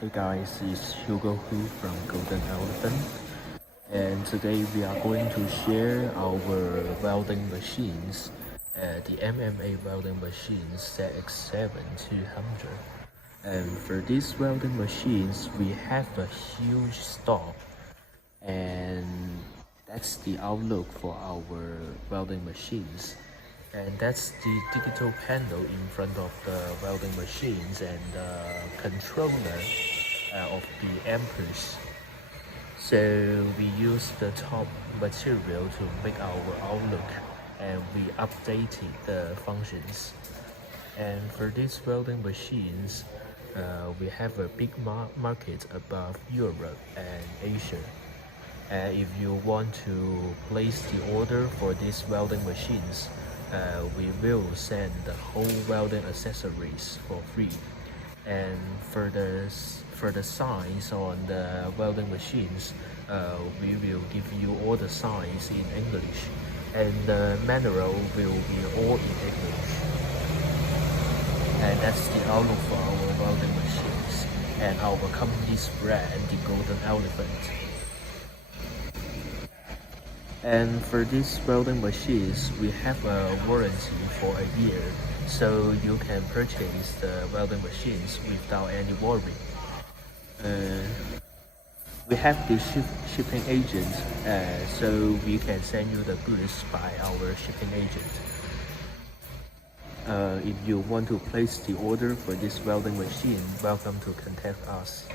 Hey guys, it's Hugo Hu from Golden Elephant, and today we are going to share our welding machines, the MMA welding machines ZX7-200. And for these welding machines, we have a huge stock, and that's the outlook for our welding machines. And that's the digital panel in front of the welding machines and the controller of the amperes. So we use the top material to make our outlook, and we updated the functions. And for these welding machines, we have a big market above Europe and Asia. If you want to place the order for these welding machines, we will send the whole welding accessories for free. And for the signs on the welding machines, we will give you all the signs in English, and the manual will be all in English. And that's the outlook for our welding machines and our company's brand, the Golden Elephant. And for these welding machines, we have a warranty for a year, so you can purchase the welding machines without any worry. We have the shipping agent, so we can send you the goods by our shipping agent. If you want to place the order for this welding machine, welcome to contact us.